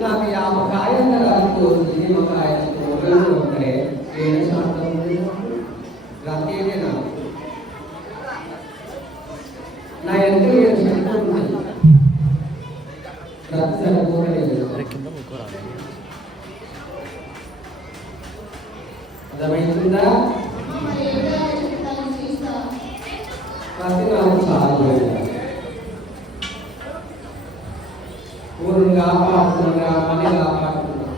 నాకు యాపకాయంత కాదు నిమ్మకాయంత ఉంటే ఏడు శాతం రకేనా నా ఎంత 7 శాతం ఉంది అర్థమైందా? ప్రతి నాలుగు సార్లు ఊరిని కాపాడుతున్నా మనీ కాపాడుతున్నా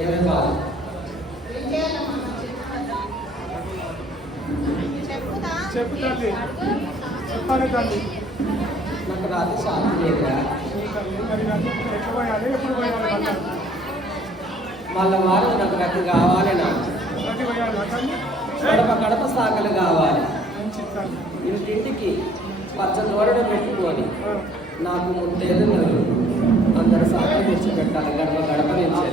ఏమే బాధ నాకు రాత్రి శాంతి లేదా మళ్ళా వారం నాకు రద్దు కావాలి నాకు గడప గడప సాకలు కావాలి ఇంటింటికి పచ్చదోరడం పెట్టుకొని నాకు ముట్టేది అందరు సాకలు తెచ్చి పెట్టాలి గడప గడప నుంచి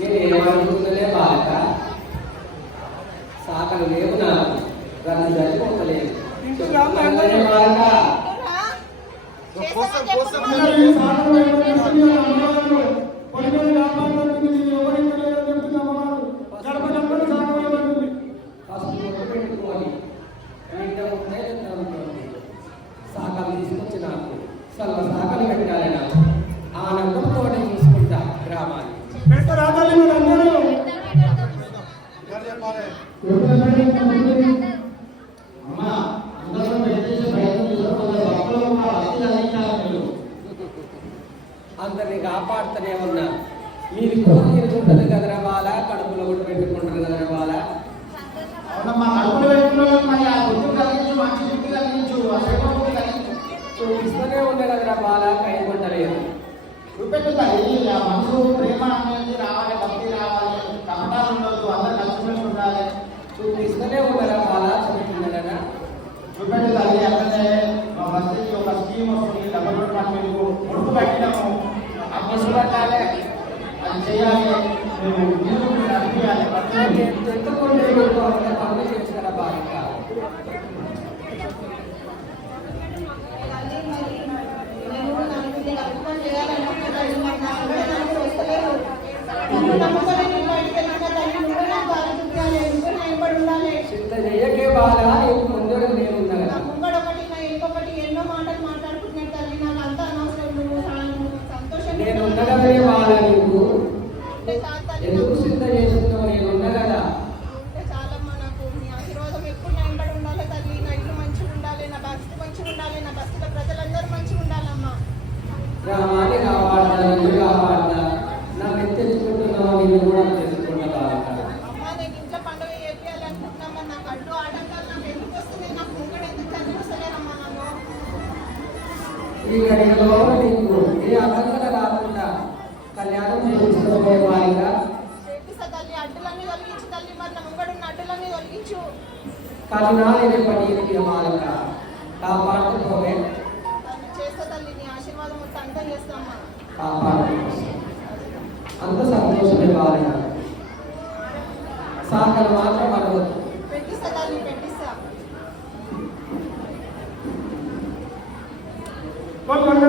నేను ఏమనుకుంటున్నానే బాక సాకలు లేవు నాకు రద్దు చచ్చిపోతలేదు సాకలు తీసుకొచ్చి నాకు సల్ల సాకలు పెట్టాలి నాకు ఆనందంతో చూసుకుంటా గ్రామాన్ని అందరినీ కాపాడుతూనే ఉన్నా మీరు తిరుగుతుంది కదరా వాళ్ళ కడుపులో కూడా పెట్టుకుంటారు కదరా వాళ్ళ చూపిస్తూనే ఉండే కదరా వాళ్ళ కైకొంటలేదు మనసు ప్రేమ అనేది రావాలి, భక్తి రావాలి, కపటాలు ఉండదు, అందరు కలిసిమెలిసి ఉండాలి. చూపిస్తూనే ఉండరా వాళ్ళ చెప్తున్నారా చూపెట్టు తల్లి. అక్కడే మా బస్తీకి ఒక స్కీమ్ వస్తుంది, డబ్బులు మీకు ముడుపు పెట్టినాము, అప్పుడు చూడాలి, అది చేయాలి, నడిపించాలి. పనులు చేస్తారా బాగా చింత చెయ్యకే బాగా ముందర నేనున్నా ఎన్నో మాటలు మాట్లాడుకున్నాడు తల్లి. నాకు అంత అనవసరం, సంతోషం. నేను ఉండగలే బాగా నీకు ఎందుకు చింత చేస్తున్నావు? నేను ఉన్నా కదా. చాలమ్మా, నాకు మీ ఆశీర్వాదం ఎప్పుడు నా వెంబడి ఉండాలి తల్లి. నా ఇల్లు మంచిగా ఉండాలి, నా బస్తీ మంచిగా ఉండాలి, నా బస్తీలో ప్రజలందరూ మంచిగా ఉండాలమ్మా. గ్రామాన్ని కాపాడతా, ఇల్లు కాపాడతా, నాకు ఎంత తెచ్చుకుంటున్నావు ఇల్లు కూడా తెచ్చుకుంటా. అమ్మా, నేను ఇంట్లో పండుగ చేయాలి అనుకుంటున్నామా. నాకు అడ్డు ఆటంకాలు నాకు ఎందుకు వస్తుంది? నాకు ముంగడు ఎందుకు చదివిస్తలేరమ్మా నన్ను. ఈ గడిలో నీకు ఏ ఆటంకాలు రాకుండా కళ్యాణం చేయించుకోబోయే వారిగా తల్లి. అడ్డులన్నీ తొలగించు తల్లి, మరి నా ముంగడున్న అడ్డులన్నీ తొలగించు. కరుణానిధి పని మాలిక కాపాడుకోవే చేస్తా తల్లి. నీ ఆశీర్వాదం మొత్తం అంతా చేస్తామా. కాపాడు. అంత సంతోషమే బాలిక. సాకలు మాత్రం అడగదు. పెట్టిస్తా తల్లి, పెట్టిస్తా. మంగళ